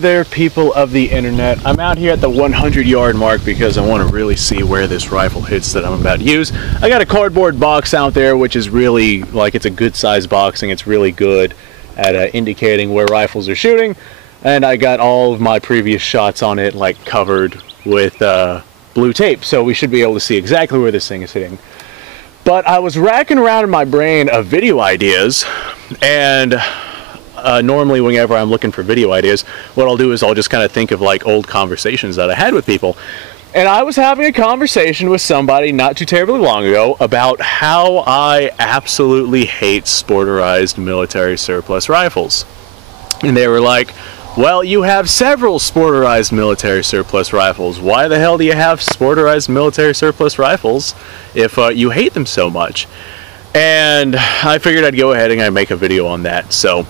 there, people of the internet. I'm out here at the 100-yard mark because I want to really see where this rifle hits that I'm about to use. I got a cardboard box out there, which is really, like, it's a good size boxing. It's really good at indicating where rifles are shooting. And I got all of my previous shots on it, like, covered with blue tape. So we should be able to see exactly where this thing is hitting. But I was racking around in my brain of video ideas, and normally whenever I'm looking for video ideas, what I'll do is I'll just kind of think of like old conversations that I had with people. And I was having a conversation with somebody not too terribly long ago about how I absolutely hate sporterized military surplus rifles. And they were like, well, you have several sporterized military surplus rifles. Why the hell do you have sporterized military surplus rifles if you hate them so much? And I figured I'd go ahead and I'd make a video on that. So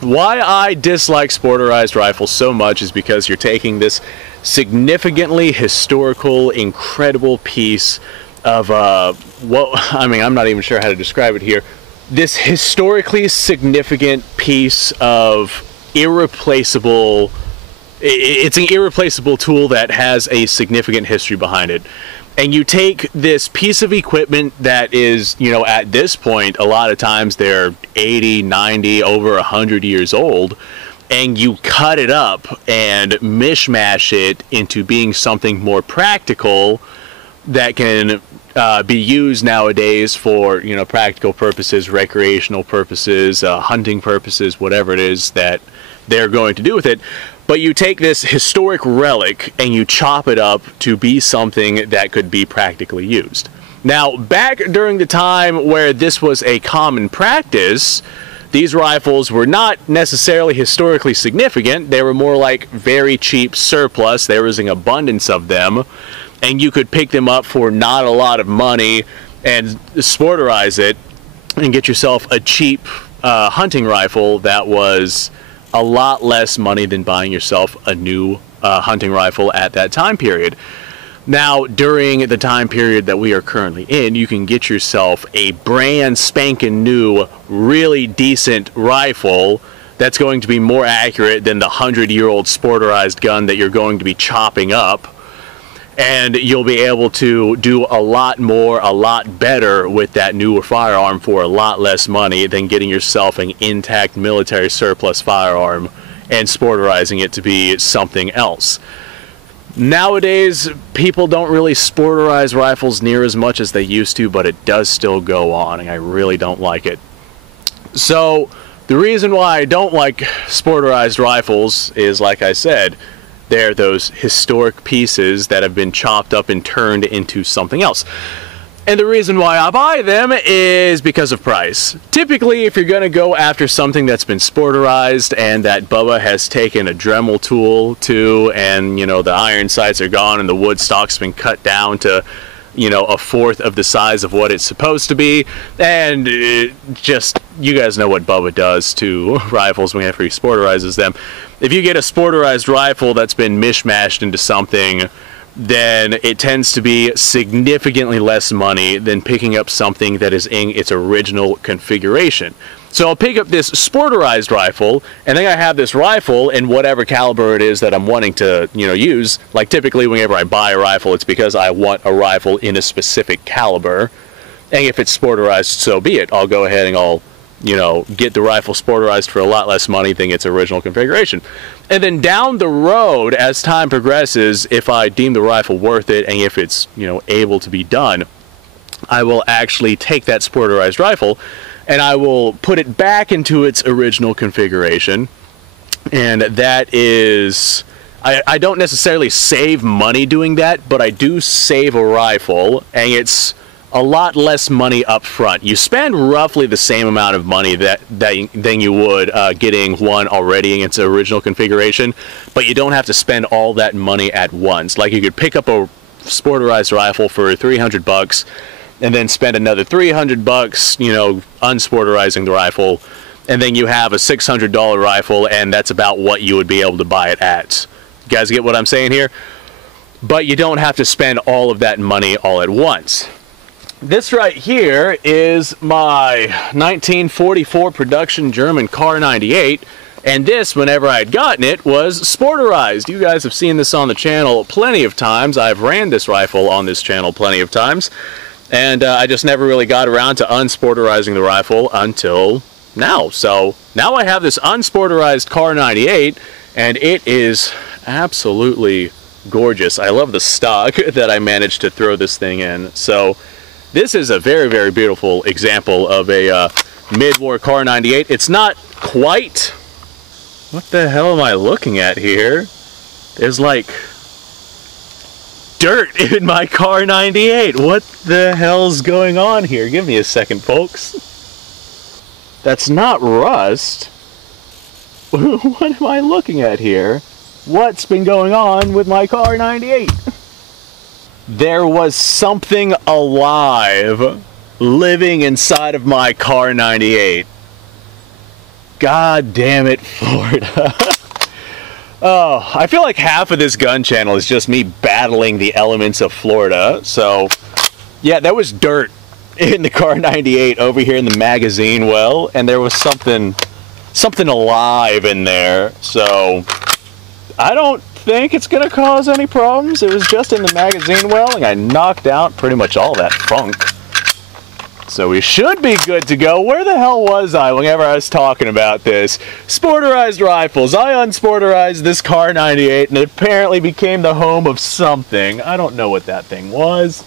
why I dislike sporterized rifles so much is because you're taking this significantly historical, incredible piece of, I'm not even sure how to describe it here. This historically significant piece of irreplaceable, it's an irreplaceable tool that has a significant history behind it. And you take this piece of equipment that is, you know, at this point, a lot of times they're 80, 90, over 100 years old, and you cut it up and mishmash it into being something more practical that can be used nowadays for, you know, practical purposes, recreational purposes, hunting purposes, whatever it is that they're going to do with it. But you take this historic relic and you chop it up to be something that could be practically used. Now, back during the time where this was a common practice, these rifles were not necessarily historically significant. They were more like very cheap surplus. There was an abundance of them, and you could pick them up for not a lot of money and sporterize it and get yourself a cheap hunting rifle that was a lot less money than buying yourself a new hunting rifle at that time period. Now, during the time period that we are currently in, you can get yourself a brand spanking new, really decent rifle that's going to be more accurate than the 100-year-old sporterized gun that you're going to be chopping up. And you'll be able to do a lot more, a lot better with that newer firearm for a lot less money than getting yourself an intact military surplus firearm and sporterizing it to be something else. Nowadays, people don't really sporterize rifles near as much as they used to, but it does still go on, and I really don't like it. So, the reason why I don't like sporterized rifles is, like I said, they're those historic pieces that have been chopped up and turned into something else. And the reason why I buy them is because of price. Typically, if you're going to go after something that's been sporterized and that Bubba has taken a Dremel tool to, and, you know, the iron sights are gone and the wood stock's been cut down to, you know, 1/4 of the size of what it's supposed to be, and just, you guys know what Bubba does to rifles whenever he sporterizes them. If you get a sporterized rifle that's been mishmashed into something, then it tends to be significantly less money than picking up something that is in its original configuration. So I'll pick up this sporterized rifle, and then I have this rifle in whatever caliber it is that I'm wanting to, you know, use. Like, typically whenever I buy a rifle, it's because I want a rifle in a specific caliber. And if it's sporterized, so be it. I'll go ahead and I'll, you know, get the rifle sporterized for a lot less money than its original configuration. And then down the road, as time progresses, if I deem the rifle worth it and if it's, you know, able to be done, I will actually take that sporterized rifle and I will put it back into its original configuration. And that is, I don't necessarily save money doing that, but I do save a rifle, and it's a lot less money up front. You spend roughly the same amount of money than you would getting one already in its original configuration, but you don't have to spend all that money at once. Like, you could pick up a sporterized rifle for 300 bucks and then spend another 300 bucks, you know, unsporterizing the rifle, and then you have a $600 rifle, and that's about what you would be able to buy it at. You guys get what I'm saying here? But you don't have to spend all of that money all at once. This right here is my 1944 production German Kar 98. And this, whenever I had gotten it, was sporterized. You guys have seen this on the channel plenty of times. I've ran this rifle on this channel plenty of times. And I just never really got around to unsporterizing the rifle until now. So now I have this unsporterized Kar 98, and it is absolutely gorgeous. I love the stock that I managed to throw this thing in. So this is a very, very beautiful example of a mid-war Kar 98. It's not quite... What the hell am I looking at here? There's like dirt in my Kar 98. What the hell's going on here? Give me a second, folks. That's not rust. What am I looking at here? What's been going on with my Kar 98? There was something alive living inside of my Kar 98. God damn it, Florida. Oh, I feel like half of this gun channel is just me battling the elements of Florida. So, yeah, there was dirt in the Kar 98 over here in the magazine well, and there was something alive in there. So, I don't think it's going to cause any problems. It was just in the magazine well, and I knocked out pretty much all that funk. So we should be good to go. Where the hell was I whenever I was talking about this? Sporterized rifles. I unsporterized this Kar 98 and it apparently became the home of something. I don't know what that thing was.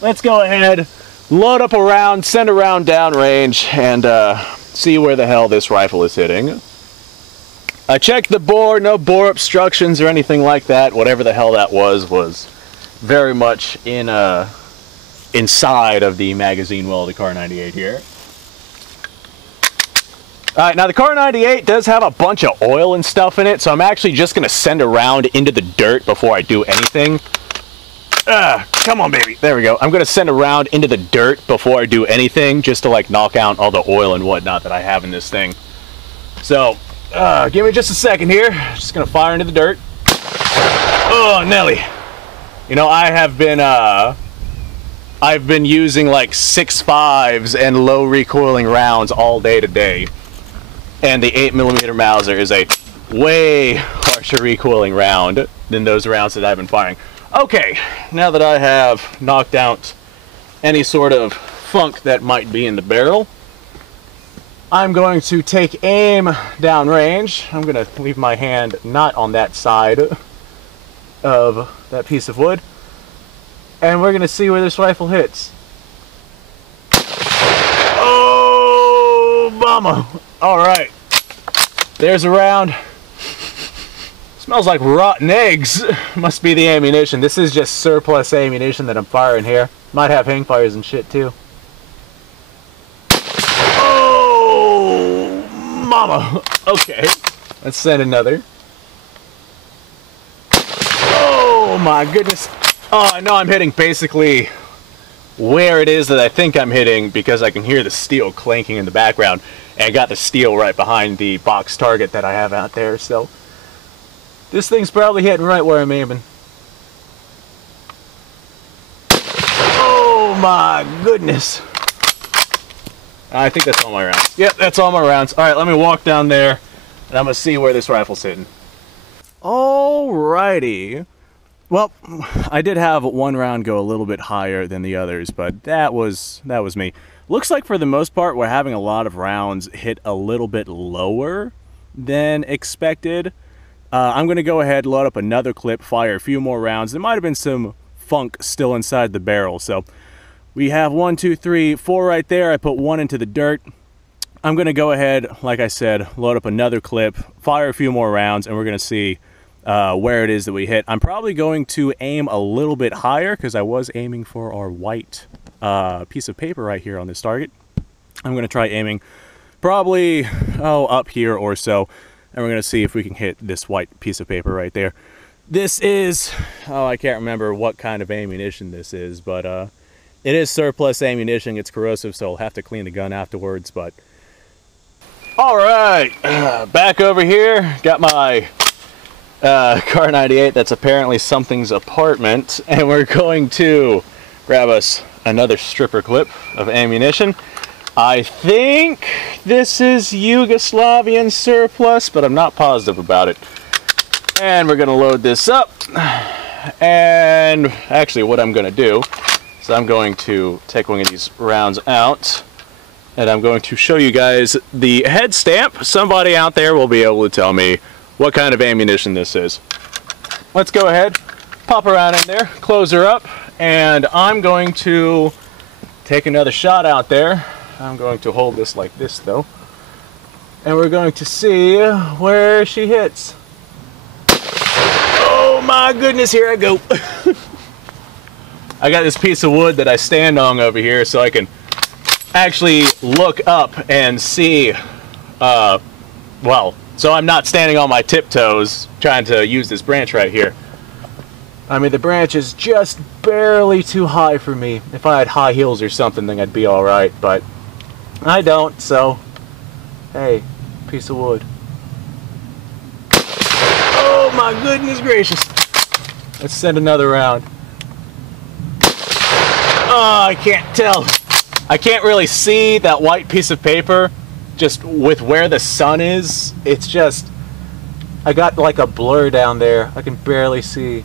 Let's go ahead, load up a round, send a round downrange, and see where the hell this rifle is hitting. I checked the bore, no bore obstructions or anything like that. Whatever the hell that was very much in inside of the magazine well of the Kar 98 here. Alright, now the Kar 98 does have a bunch of oil and stuff in it, so I'm actually just going to send a round into the dirt before I do anything. Come on, baby. There we go. I'm going to send a round into the dirt before I do anything, just to like knock out all the oil and whatnot that I have in this thing. So, give me just a second here. Just going to fire into the dirt. Oh, Nelly. You know, I've been using like 6.5s and low recoiling rounds all day today. And the 8mm Mauser is a way harsher recoiling round than those rounds that I've been firing. Okay, now that I have knocked out any sort of funk that might be in the barrel, I'm going to take aim downrange. I'm going to leave my hand not on that side of that piece of wood. And we're going to see where this rifle hits. Oh, mama. All right. There's a round. Smells like rotten eggs. Must be the ammunition. This is just surplus ammunition that I'm firing here. Might have hang fires and shit too. Oh, mama. Okay. Let's send another. Oh, my goodness. Oh, I know I'm hitting basically where it is that I think I'm hitting because I can hear the steel clanking in the background. And I got the steel right behind the box target that I have out there, so this thing's probably hitting right where I'm aiming. Oh my goodness. I think that's all my rounds. Yep, that's all my rounds. Alright, let me walk down there and I'm going to see where this rifle's hitting. Alrighty. Well, I did have one round go a little bit higher than the others, but that was me. Looks like for the most part we're having a lot of rounds hit a little bit lower than expected. I'm going to go ahead, load up another clip, fire a few more rounds. There might have been some funk still inside the barrel, so we have 1, 2, 3, 4 right there. I put one into the dirt. I'm going to go ahead, like I said, load up another clip, fire a few more rounds, and we're going to see where it is that we hit. I'm probably going to aim a little bit higher because I was aiming for our white piece of paper right here on this target. I'm going to try aiming probably up here or so, and we're going to see if we can hit this white piece of paper right there. This is, I can't remember what kind of ammunition this is, but it is surplus ammunition. It's corrosive, so I'll have to clean the gun afterwards. But all right, back over here, got my Kar 98. That's apparently something's apartment, and we're going to grab us another stripper clip of ammunition. I think this is Yugoslavian surplus, but I'm not positive about it. And we're gonna load this up. And actually what I'm gonna do is I'm going to take one of these rounds out, and I'm going to show you guys the head stamp. Somebody out there will be able to tell me what kind of ammunition this is. Let's go ahead, pop her out in there, close her up, and I'm going to take another shot out there. I'm going to hold this like this though, and we're going to see where she hits. Oh my goodness, here I go. I got this piece of wood that I stand on over here so I can actually look up and see, well, so I'm not standing on my tiptoes trying to use this branch right here. I mean, the branch is just barely too high for me. If I had high heels or something, then I'd be all right, but I don't, so hey, piece of wood. Oh my goodness gracious. Let's send another round. Oh, I can't tell. I can't really see that white piece of paper just with where the sun is. It's just, I got like a blur down there. I can barely see.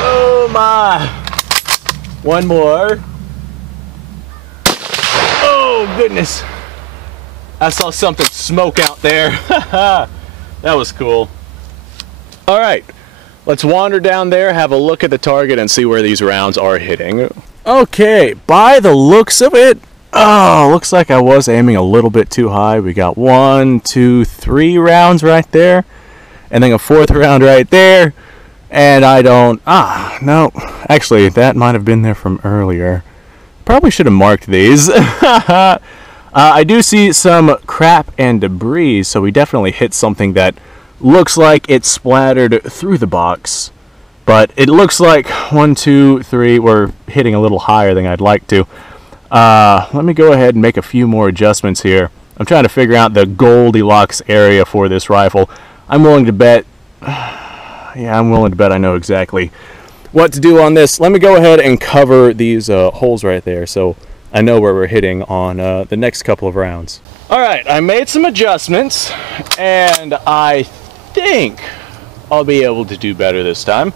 Oh my. One more. Oh goodness. I saw something smoke out there. That was cool. All right, let's wander down there, have a look at the target, and see where these rounds are hitting. Okay, by the looks of it, oh, looks like I was aiming a little bit too high. We got 1, 2, 3 rounds right there, and then a 4th round right there, and I don't, no, actually, that might have been there from earlier. Probably should have marked these. I do see some crap and debris, so we definitely hit something that looks like it splattered through the box. But it looks like 1, 2, 3, we're hitting a little higher than I'd like to. Let me go ahead and make a few more adjustments here. I'm trying to figure out the Goldilocks area for this rifle. I'm willing to bet, yeah, I'm willing to bet I know exactly what to do on this. Let me go ahead and cover these holes right there so I know where we're hitting on the next couple of rounds. All right, I made some adjustments, and I think I'll be able to do better this time.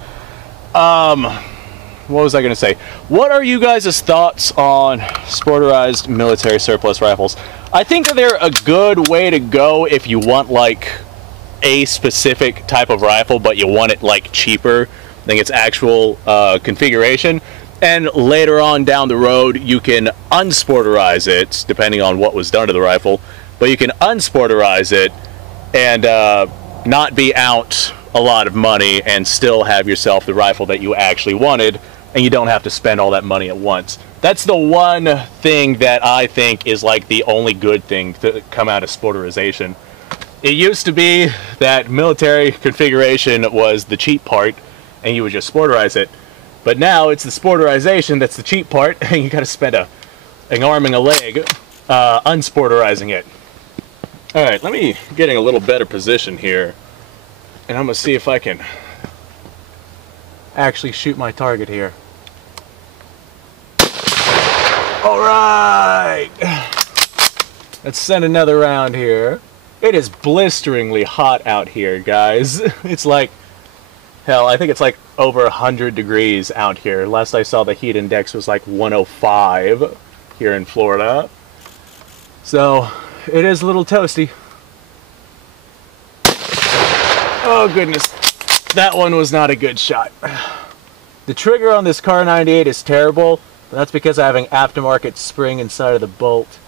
What was I gonna say? What are you guys' thoughts on sporterized military surplus rifles? I think that they're a good way to go if you want like a specific type of rifle, but you want it like cheaper than its actual configuration. And later on down the road, you can unsporterize it, depending on what was done to the rifle. But you can unsporterize it and not be out a lot of money and still have yourself the rifle that you actually wanted, and you don't have to spend all that money at once. That's the one thing that I think is like the only good thing to come out of sporterization. It used to be that military configuration was the cheap part, and you would just sporterize it. But now it's the sporterization that's the cheap part, and you gotta spend an arm and a leg unsporterizing it. Alright, let me get in a little better position here, and I'm gonna see if I can actually shoot my target here. Alright! Let's send another round here. It is blisteringly hot out here, guys. It's like, hell, I think it's like over 100 degrees out here. Last I saw, the heat index was like 105 here in Florida. So, it is a little toasty. Oh goodness, that one was not a good shot. The trigger on this Car 98 is terrible, but that's because I have an aftermarket spring inside of the bolt.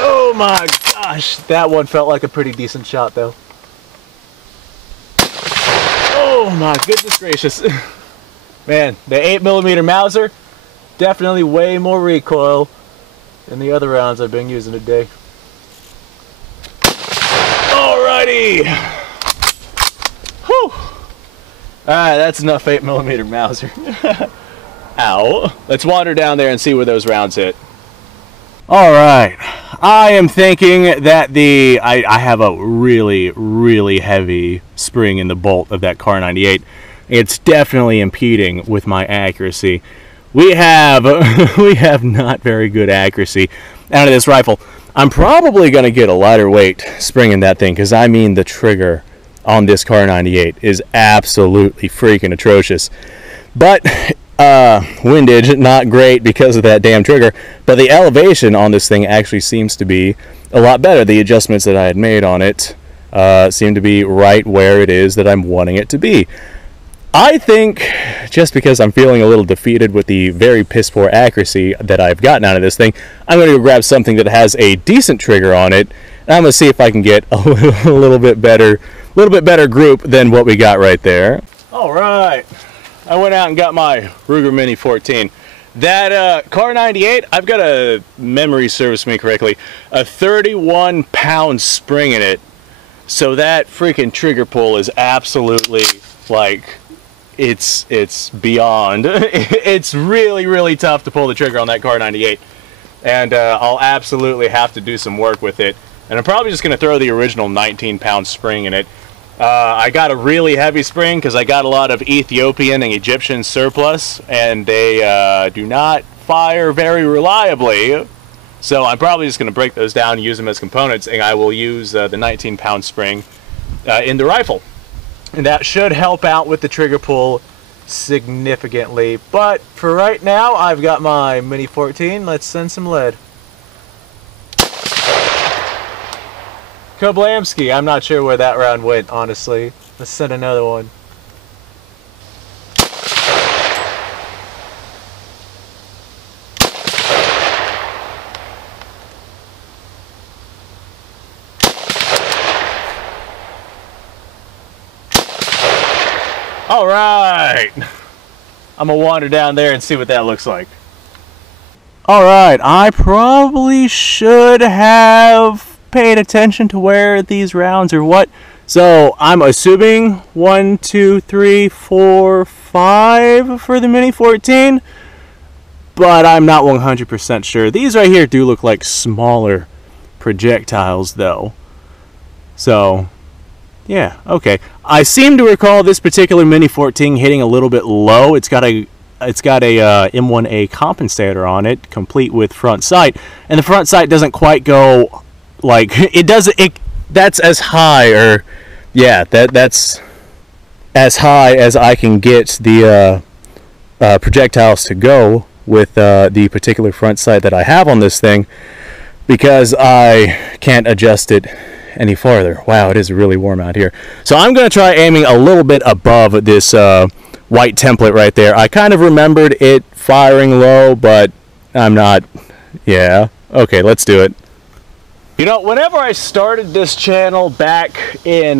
Oh my gosh, that one felt like a pretty decent shot though. Oh my goodness gracious. Man, the 8mm Mauser, definitely way more recoil than the other rounds I've been using today. Alrighty! Whew! Alright, that's enough 8mm Mauser. Ow. Let's wander down there and see where those rounds hit. Alright, I am thinking that I have a really heavy spring in the bolt of that Car 98. It's definitely impeding with my accuracy. we have we have not very good accuracy out of this rifle. I'm probably going to get a lighter weight spring in that thing, because I mean the trigger on this Kar 98 is absolutely freaking atrocious. But windage, not great because of that damn trigger, but the elevation on this thing actually seems to be a lot better. The adjustments that I had made on it seem to be right where it is that I'm wanting it to be. I think, just because I'm feeling a little defeated with the very piss poor accuracy that I've gotten out of this thing, I'm going to go grab something that has a decent trigger on it, and I'm going to see if I can get a little bit better group than what we got right there. All right, I went out and got my Ruger Mini 14. That Kar 98, I've got a, memory serves me correctly, a 31-pound spring in it. So that freaking trigger pull is absolutely, like, it's beyond. It's really tough to pull the trigger on that Kar 98. And I'll absolutely have to do some work with it. And I'm probably just going to throw the original 19-pound spring in it. I got a really heavy spring because I got a lot of Ethiopian and Egyptian surplus, and they do not fire very reliably. So I'm probably just going to break those down and use them as components, and I will use the 19-pound spring in the rifle. And that should help out with the trigger pull significantly. But for right now, I've got my Mini 14. Let's send some lead. Koblamski, I'm not sure where that round went, honestly. Let's send another one. All right, I'm gonna wander down there and see what that looks like. All right, I probably should have paid attention to where these rounds are what. So I'm assuming 1, 2, 3, 4, 5 for the Mini 14, but I'm not 100% sure. These right here do look like smaller projectiles though. So yeah, okay. I seem to recall this particular Mini 14 hitting a little bit low. It's got a M1A compensator on it, complete with front sight, and the front sight doesn't quite go like it does. That's as high, or yeah, that's as high as I can get the projectiles to go with the particular front sight that I have on this thing, because I can't adjust it any farther. Wow, it is really warm out here. So I'm going to try aiming a little bit above this white template right there. I kind of remembered it firing low, but I'm not. Yeah, okay, let's do it. You know, whenever I started this channel back in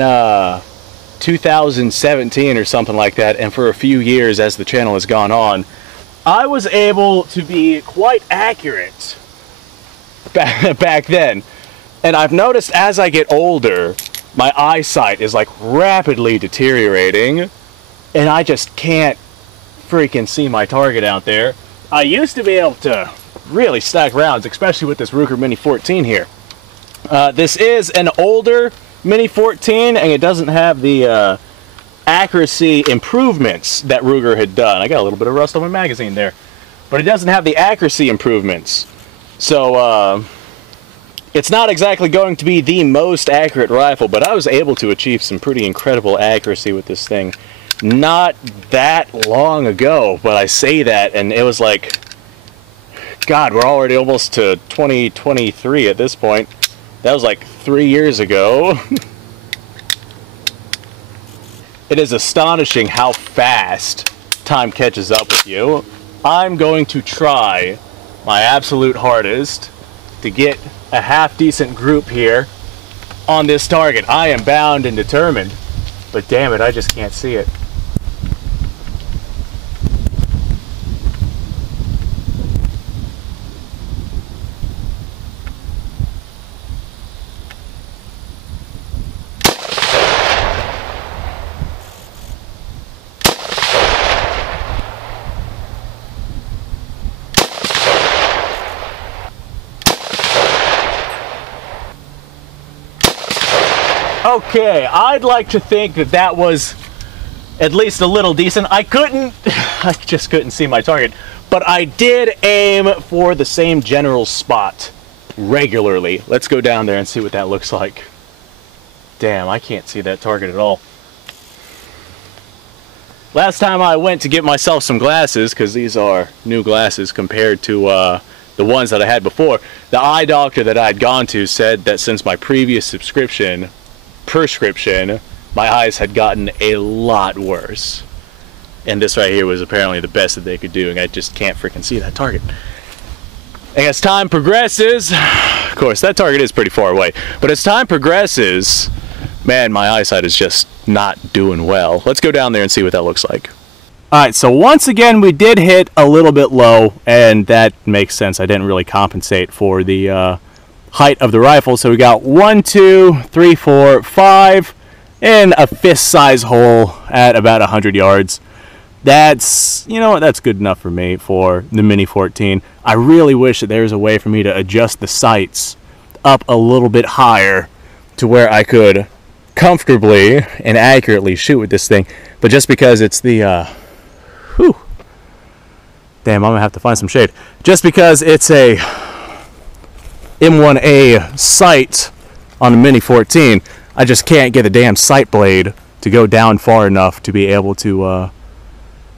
2017 or something like that, and for a few years as the channel has gone on, I was able to be quite accurate back then. And I've noticed as I get older, my eyesight is like rapidly deteriorating, and I just can't freaking see my target out there. I used to be able to really stack rounds, especially with this Ruger Mini 14 here. This is an older Mini 14, and it doesn't have the accuracy improvements that Ruger had done. I got a little bit of rust on my magazine there, but it doesn't have the accuracy improvements. So it's not exactly going to be the most accurate rifle, but I was able to achieve some pretty incredible accuracy with this thing not that long ago. But I say that, and it was like, God, we're already almost to 2023 at this point. That was like 3 years ago. It is astonishing how fast time catches up with you. I'm going to try my absolute hardest to get a half-decent group here on this target. I am bound and determined, but damn it, I just can't see it. Okay, I'd like to think that that was at least a little decent. I just couldn't see my target. but I did aim for the same general spot regularly. Let's go down there and see what that looks like. Damn, I can't see that target at all. Last time I went to get myself some glasses, because these are new glasses compared to the ones that I had before, the eye doctor that I had gone to said that since my previous prescription, my eyes had gotten a lot worse. And this right here was apparently the best that they could do, and I just can't freaking see that target. And as time progresses, of course, that target is pretty far away, but as time progresses, man, my eyesight is just not doing well. Let's go down there and see what that looks like. Alright, so once again, we did hit a little bit low, and that makes sense. I didn't really compensate for the height of the rifle, so we got 1, 2, 3, 4, 5 in a fist-size hole at about 100 yards. That's, you know what, that's good enough for me for the Mini 14. I really wish that there was a way for me to adjust the sights up a little bit higher to where I could comfortably and accurately shoot with this thing, but just because it's the damn, I'm gonna have to find some shade. Just because it's a M1A sight on the Mini 14, I just can't get the damn sight blade to go down far enough to be able to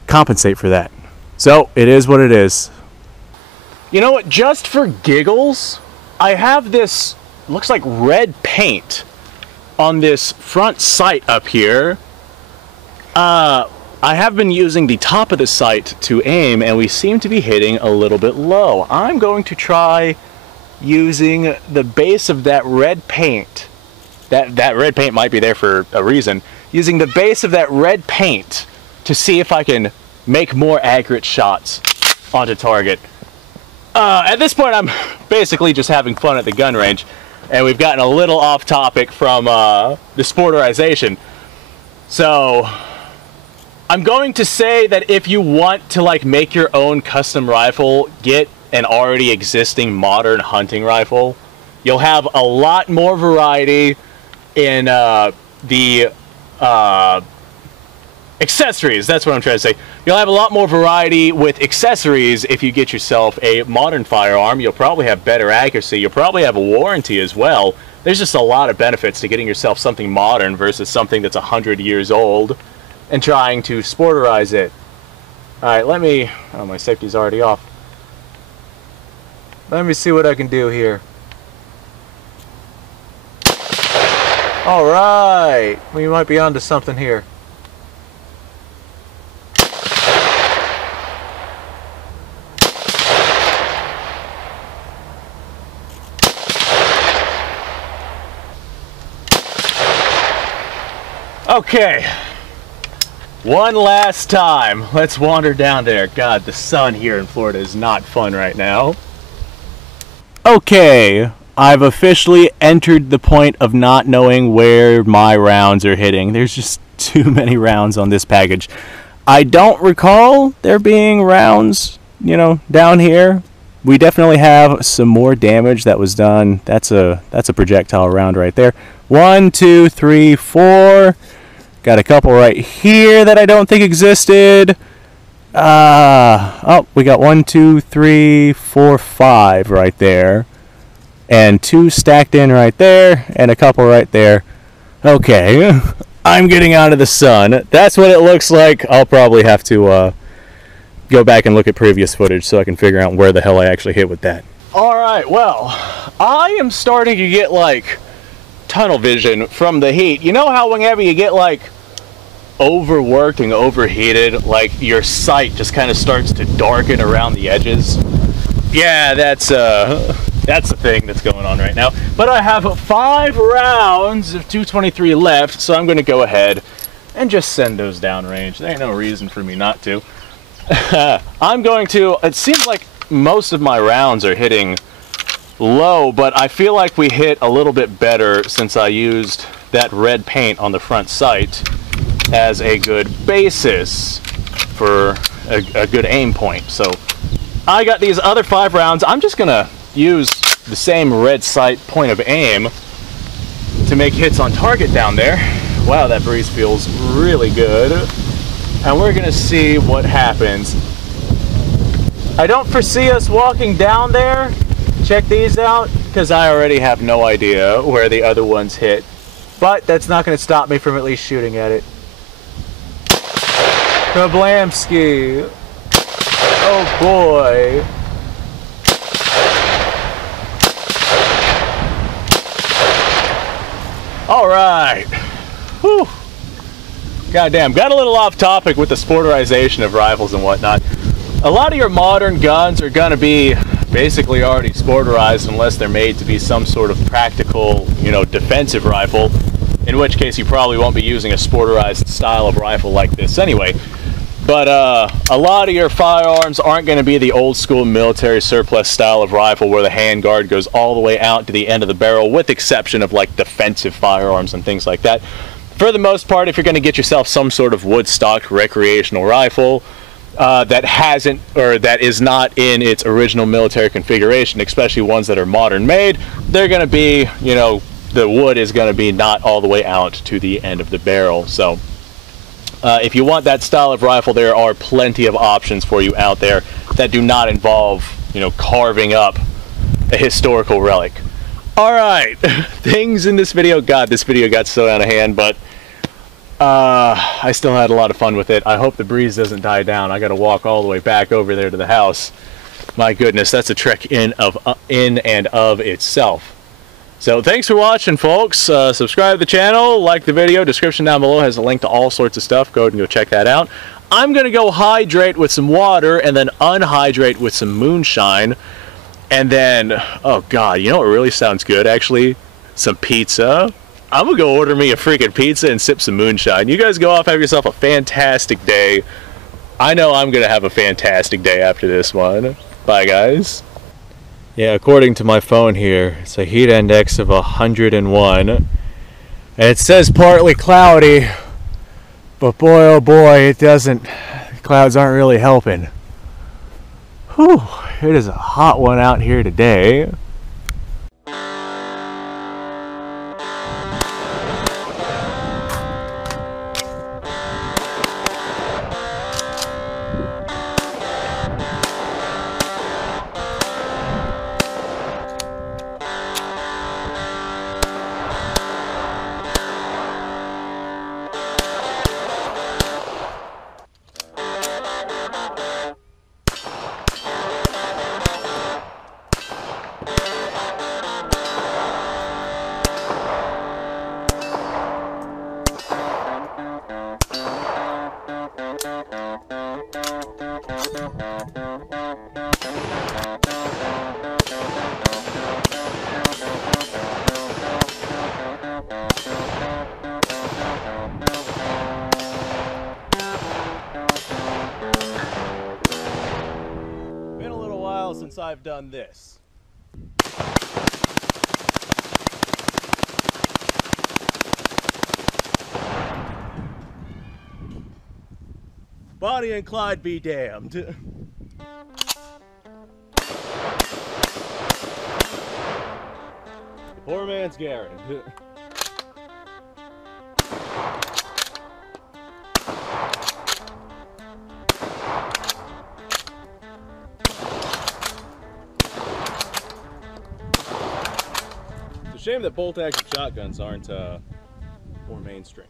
compensate for that. So it is what it is. You know what, just for giggles, I have this, looks like red paint on this front sight up here. I have been using the top of the sight to aim, and we seem to be hitting a little bit low. I'm going to try using the base of that red paint. That red paint might be there for a reason. Using the base of that red paint to see if I can make more accurate shots onto target. At this point, I'm basically just having fun at the gun range, and we've gotten a little off topic from the sporterization. So I'm going to say that if you want to like make your own custom rifle, get an already existing modern hunting rifle. You'll have a lot more variety in the accessories. That's what I'm trying to say. You'll have a lot more variety with accessories if you get yourself a modern firearm. You'll probably have better accuracy. You'll probably have a warranty as well. There's just a lot of benefits to getting yourself something modern versus something that's 100 years old and trying to sporterize it. Alright, let me... Oh, my safety's already off. Let me see what I can do here. Alright! We might be onto something here. Okay. One last time, let's wander down there. God, the sun here in Florida is not fun right now. Okay, I've officially entered the point of not knowing where my rounds are hitting. There's just too many rounds on this package. I don't recall there being rounds, you know, down here. We definitely have some more damage that was done. That's a projectile round right there. 1, 2, 3, 4... Got a couple right here that I don't think existed. Oh, we got 1, 2, 3, 4, 5 right there. And 2 stacked in right there, and a couple right there. Okay, I'm getting out of the sun. That's what it looks like. I'll probably have to go back and look at previous footage so I can figure out where the hell I actually hit with that. Alright, well, I am starting to get like tunnel vision from the heat. You know how whenever you get like overworked and overheated, like your sight just kind of starts to darken around the edges? Yeah, that's the thing that's going on right now. But I have 5 rounds of 223 left, so I'm going to go ahead and just send those downrange. There ain't no reason for me not to. I'm going to, it seems like most of my rounds are hitting low, but I feel like we hit a little bit better since I used that red paint on the front sight as a good basis for a good aim point. So I got these other 5 rounds. I'm just gonna use the same red sight point of aim to make hits on target down there. Wow, that breeze feels really good. And we're gonna see what happens. I don't foresee us walking down there. Check these out, because I already have no idea where the other ones hit. But that's not going to stop me from at least shooting at it. Kablamski. Oh boy. Alright. Whew. Goddamn, got a little off topic with the sporterization of rifles and whatnot. A lot of your modern guns are going to be basically already sporterized unless they're made to be some sort of practical, you know, defensive rifle, in which case you probably won't be using a sporterized style of rifle like this anyway. But a lot of your firearms aren't going to be the old school military surplus style of rifle where the handguard goes all the way out to the end of the barrel, with exception of like defensive firearms and things like that. For the most part, if you're going to get yourself some sort of wood-stocked recreational rifle that hasn't, or that is not in its original military configuration, especially ones that are modern made, they're going to be, you know, the wood is going to be not all the way out to the end of the barrel. So if you want that style of rifle, there are plenty of options for you out there that do not involve, you know, carving up a historical relic. Alright, things in this video, God, this video got so out of hand, but I still had a lot of fun with it. I hope the breeze doesn't die down. I gotta walk all the way back over there to the house. My goodness, that's a trek in and of itself. So thanks for watching, folks. Subscribe to the channel, like the video. Description down below has a link to all sorts of stuff. Go ahead and go check that out. I'm gonna go hydrate with some water and then unhydrate with some moonshine. And then, oh God, you know what really sounds good actually? Some pizza. I'm gonna go order me a freaking pizza and sip some moonshine. You guys go off, have yourself a fantastic day. I know I'm gonna have a fantastic day after this one. Bye, guys. Yeah, according to my phone here, it's a heat index of 101. And it says partly cloudy, but boy oh boy, it doesn't, clouds aren't really helping. Whew, it is a hot one out here today. Since I've done this. Bonnie and Clyde be damned. Poor man's Garen. Shame that bolt action shotguns aren't more mainstream.